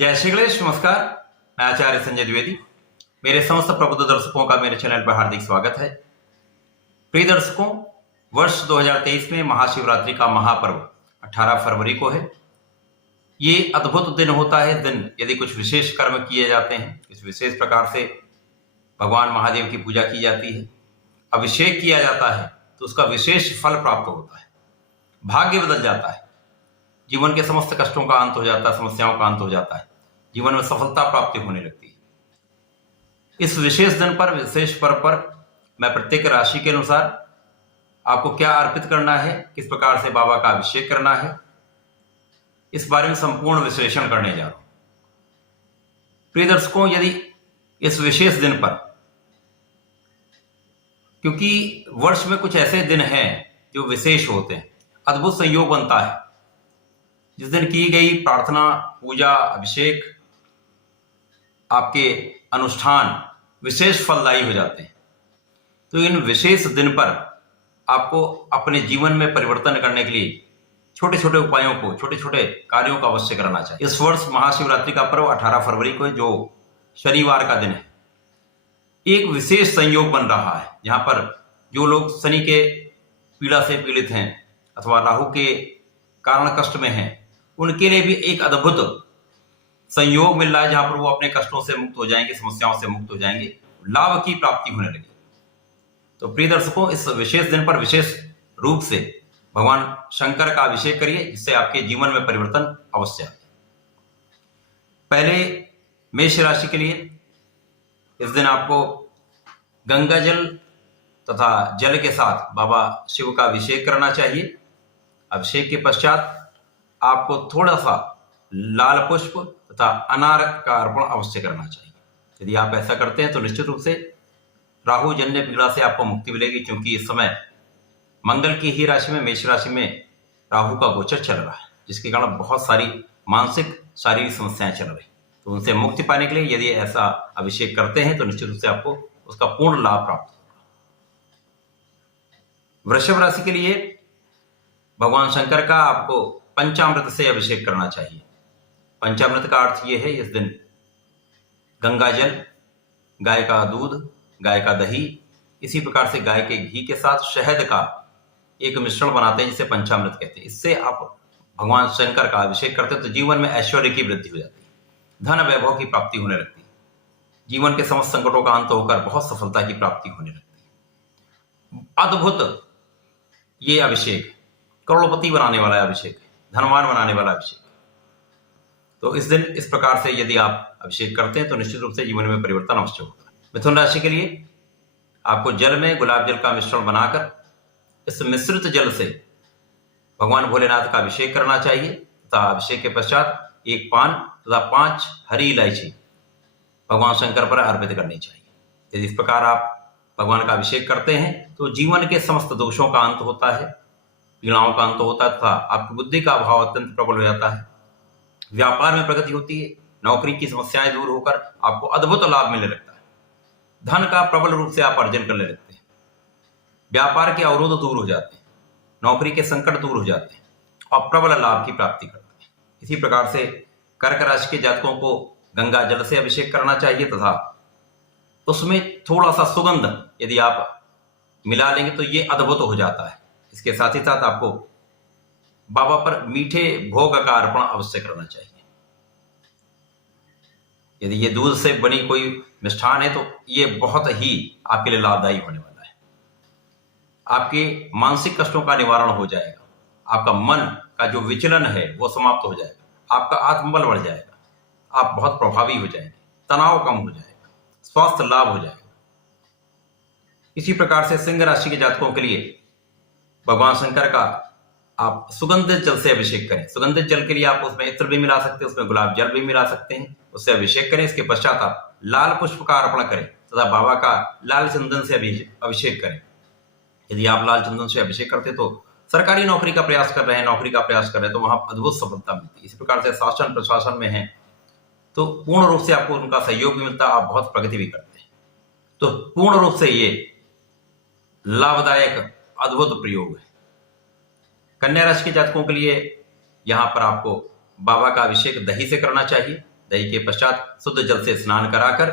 जय श्री गणेश। नमस्कार, मैं आचार्य संजय द्विवेदी। मेरे समस्त प्रबुद्ध दर्शकों का मेरे चैनल पर हार्दिक स्वागत है। प्रिय दर्शकों, वर्ष 2023 में महाशिवरात्रि का महापर्व 18 फरवरी को है। ये अद्भुत दिन होता है। दिन यदि कुछ विशेष कर्म किए जाते हैं, इस विशेष प्रकार से भगवान महादेव की पूजा की जाती है, अभिषेक किया जाता है, तो उसका विशेष फल प्राप्त होता है, भाग्य बदल जाता है, जीवन के समस्त कष्टों का अंत हो जाता है, समस्याओं का अंत हो जाता है, जीवन में सफलता प्राप्ति होने लगती है। इस विशेष दिन पर, विशेष पर्व पर मैं प्रत्येक राशि के अनुसार आपको क्या अर्पित करना है, किस प्रकार से बाबा का अभिषेक करना है, इस बारे में संपूर्ण विश्लेषण करने जा रहा हूं। प्रिय दर्शकों, यदि इस विशेष दिन पर, क्योंकि वर्ष में कुछ ऐसे दिन हैं जो विशेष होते हैं, अद्भुत संयोग बनता है, जिस दिन की गई प्रार्थना, पूजा, अभिषेक, आपके अनुष्ठान विशेष फलदायी हो जाते हैं। तो इन विशेष दिन पर आपको अपने जीवन में परिवर्तन करने के लिए छोटे छोटे उपायों को, छोटे छोटे कार्यों को अवश्य करना चाहिए। इस वर्ष महाशिवरात्रि का पर्व 18 फरवरी को है, जो शनिवार का दिन है। एक विशेष संयोग बन रहा है, जहां पर जो लोग शनि के पीड़ा से पीड़ित हैं अथवा राहु के कारण कष्ट में हैं, उनके लिए भी एक अद्भुत संयोग मिल रहा है, जहां पर वो अपने कष्टों से मुक्त हो जाएंगे, समस्याओं से मुक्त हो जाएंगे, लाभ की प्राप्ति होने लगी। तो प्रिय दर्शकों, इस विशेष दिन पर विशेष रूप से भगवान शंकर का अभिषेक करिए, जिससे आपके जीवन में परिवर्तन अवश्य आए। पहले मेष राशि के लिए इस दिन आपको गंगा जल तथा जल के साथ बाबा शिव का अभिषेक करना चाहिए। अभिषेक के पश्चात आपको थोड़ा सा लाल पुष्प तथा अनार का अर्पण अवश्य करना चाहिए। यदि आप ऐसा करते हैं तो निश्चित रूप से राहु जन्य पीड़ा से आपको मुक्ति मिलेगी, क्योंकि इस समय मंगल की ही राशि में, मेष राशि में राहु का गोचर चल रहा है, जिसके कारण बहुत सारी मानसिक शारीरिक समस्याएं चल रही। तो उनसे मुक्ति पाने के लिए यदि ऐसा अभिषेक करते हैं तो निश्चित रूप से आपको उसका पूर्ण लाभ प्राप्त होगा। वृषभ राशि के लिए भगवान शंकर का आपको पंचामृत से अभिषेक करना चाहिए। पंचामृत का अर्थ यह है, इस दिन गंगा जल, गाय का दूध, गाय का दही, इसी प्रकार से गाय के घी के साथ शहद का एक मिश्रण बनाते हैं, जिसे पंचामृत कहते हैं। इससे आप भगवान शंकर का अभिषेक करते हैं तो जीवन में ऐश्वर्य की वृद्धि हो जाती है, धन वैभव की प्राप्ति होने लगती है, जीवन के समस्त संकटों का अंत होकर बहुत सफलता की प्राप्ति होने लगती है। अद्भुत ये अभिषेक, करोड़पति बनाने वाला अभिषेक, धनवान बनाने वाला अभिषेक। तो इस दिन इस प्रकार से यदि आप अभिषेक करते हैं तो निश्चित रूप से जीवन में परिवर्तन अवश्य होगा। मिथुन राशि के लिए आपको जल में गुलाब जल का मिश्रण बनाकर इस मिश्रित जल से भगवान भोलेनाथ का अभिषेक करना चाहिए तथा अभिषेक के पश्चात एक पान तथा 5 हरी इलायची भगवान शंकर पर अर्पित करनी चाहिए। यदि इस प्रकार आप भगवान का अभिषेक करते हैं तो जीवन के समस्त दोषों का अंत होता है, पीड़ाओं का अंत होता है तथा आपकी बुद्धि का अभाव अत्यंत प्रबल हो जाता है, व्यापार में प्रगति होती है, नौकरी की समस्याएं दूर होकर आपको अद्भुत लाभ मिलने लगता है, धन का प्रबल रूप से आप अर्जन करने लगते हैं, व्यापार के अवरोध दूर हो जाते हैं, नौकरी के संकट दूर हो जाते हैं और प्रबल लाभ की प्राप्ति करते हैं। इसी प्रकार से कर्क राशि के जातकों को गंगा जल से अभिषेक करना चाहिए तथा उसमें थोड़ा सा सुगंध यदि आप मिला लेंगे तो ये अद्भुत हो जाता है। इसके साथ ही साथ आपको बाबा पर मीठे भोग का अर्पण अवश्य करना चाहिए। यदि ये दूध से बनी कोई मिष्ठान है तो ये बहुत ही आपके लिए लाभदायी होने वाला है। आपके मानसिक कष्टों का निवारण हो जाएगा, आपका मन का जो विचलन है वो समाप्त हो जाएगा, आपका आत्मबल बढ़ जाएगा, आप बहुत प्रभावी हो जाएंगे, तनाव कम हो जाएगा, स्वास्थ्य लाभ हो जाएगा। इसी प्रकार से सिंह राशि के जातकों के लिए भगवान शंकर का आप सुगंधित जल से अभिषेक करें। सुगंधित जल के लिए आप उसमें इत्र भी मिला सकते हैं, उसमें गुलाब जल भी मिला सकते हैं, उससे अभिषेक करें। इसके पश्चात आप लाल पुष्प का अर्पण करें तथा बाबा का लाल चंदन से अभिषेक करें। यदि आप लाल चंदन से अभिषेक करते तो सरकारी नौकरी का प्रयास कर रहे हैं, नौकरी का प्रयास कर रहे हैं तो वहां अद्भुत सफलता मिलती है। इसी प्रकार से शासन प्रशासन में है तो पूर्ण रूप से आपको उनका सहयोग भी मिलता है, आप बहुत प्रगति भी करते हैं। तो पूर्ण रूप से ये लाभदायक अद्भुत प्रयोग है। कन्या राशि के जातकों के लिए यहां पर आपको बाबा का अभिषेक दही से करना चाहिए। दही के पश्चात शुद्ध जल से स्नान कराकर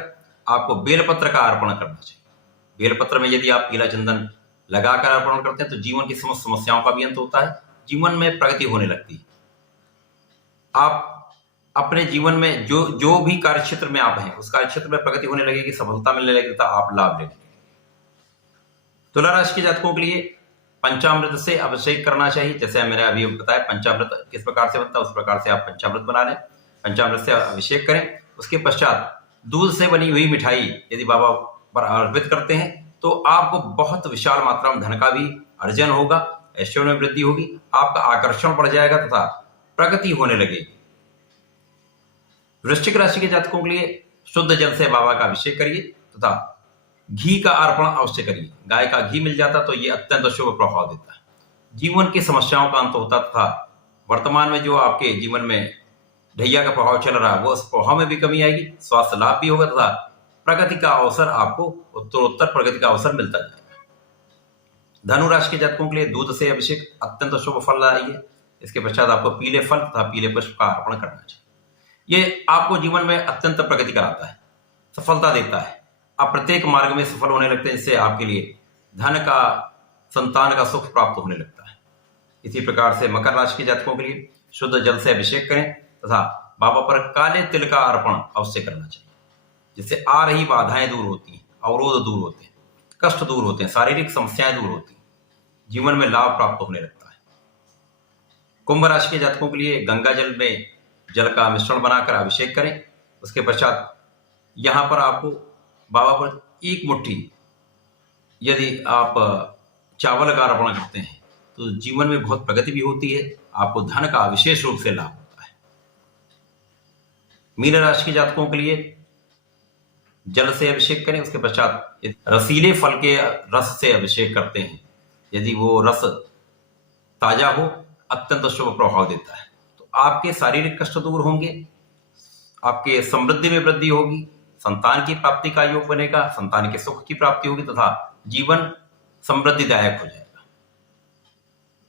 आपको बेलपत्र का अर्पण करना चाहिए। बेलपत्र में यदि आप पीला चंदन लगाकर अर्पण करते हैं तो जीवन की समस्त समस्याओं का भी अंत होता है, जीवन में प्रगति होने लगती है। आप अपने जीवन में जो भी कार्य क्षेत्र में आप हैं उस कार्य क्षेत्र में प्रगति होने लगेगी, सफलता मिलने लगेगी, तो आप लाभ लेने लगेंगे। तुला राशि के जातकों के लिए पंचामृत से अभिषेक करना चाहिए। जैसे मैंने अभी बताया पंचामृत किस प्रकार से बनता है, उस प्रकार से आप पंचामृत बना लें, पंचामृत से अभिषेक करें। उसके पश्चात दूध से बनी हुई मिठाई यदि बाबा पर अर्पित करते हैं तो आपको बहुत विशाल मात्रा में धन का भी अर्जन होगा, ऐश्वर्य में वृद्धि होगी, आपका आकर्षण बढ़ जाएगा तथा प्रगति होने लगेगी। वृश्चिक राशि के जातकों के लिए शुद्ध जल से बाबा का अभिषेक करिए तथा घी का अर्पण अवश्य करिए। गाय का घी मिल जाता तो ये अत्यंत शुभ प्रभाव देता है, जीवन की समस्याओं का अंत होता तथा वर्तमान में जो आपके जीवन में ढैया का प्रभाव चल रहा है वो उस प्रभाव में भी कमी आएगी, स्वास्थ्य लाभ भी होगा तथा प्रगति का अवसर, आपको उत्तरोत्तर प्रगति का अवसर मिलता जाएगा। धनु राशि के जातकों के लिए दूध से अभिषेक अत्यंत शुभ फलदायी है। इसके पश्चात आपको पीले फल तथा पीले पुष्प का अर्पण करना चाहिए। ये आपको जीवन में अत्यंत प्रगति कराता है, सफलता देता है, आप प्रत्येक मार्ग में सफल होने लगते हैं, जिससे आपके लिए धन का, संतान का सुख प्राप्त होने लगता है। इसी प्रकार से मकर राशि के जातकों के लिए शुद्ध जल से अभिषेक करें तथा बाबा पर काले तिल का अर्पण अवश्य करना चाहिए, जिससे आ रही बाधाएं दूर होती हैं, अवरोध दूर होते हैं, कष्ट दूर होते हैं, शारीरिक समस्याएं दूर होती हैं, जीवन में लाभ प्राप्त होने लगता है। कुंभ राशि के जातकों के लिए गंगा जल में जल का मिश्रण बनाकर अभिषेक करें। उसके पश्चात यहां पर आपको बाबा पर एक मुट्ठी यदि आप चावल का अर्पण करते हैं तो जीवन में बहुत प्रगति भी होती है, आपको धन का विशेष रूप से लाभ होता है। मीन राशि के जातकों के लिए जल से अभिषेक करें। उसके पश्चात रसीले फल के रस से अभिषेक करते हैं, यदि वो रस ताजा हो अत्यंत शुभ प्रभाव देता है, तो आपके शारीरिक कष्ट दूर होंगे, आपके समृद्धि में वृद्धि होगी, संतान की प्राप्ति का योग बनेगा, संतान के सुख की प्राप्ति होगी तथा जीवन समृद्धिदायक हो जाएगा,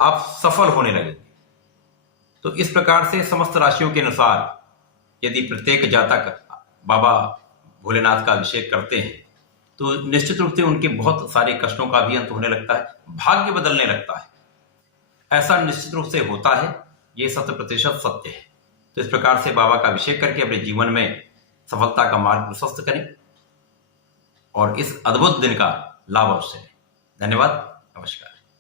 आप सफल होने लगेंगे। तो इस प्रकार से समस्त राशियों के अनुसार यदि प्रत्येक जातक बाबा भोलेनाथ का अभिषेक करते हैं तो निश्चित रूप से उनके बहुत सारे कष्टों का भी अंत होने लगता है, भाग्य बदलने लगता है। ऐसा निश्चित रूप से होता है, ये 100% सत्य है। तो इस प्रकार से बाबा का अभिषेक करके अपने जीवन में सफलता का मार्ग प्रशस्त करें और इस अद्भुत दिन का लाभ अवश्य लें। धन्यवाद, नमस्कार।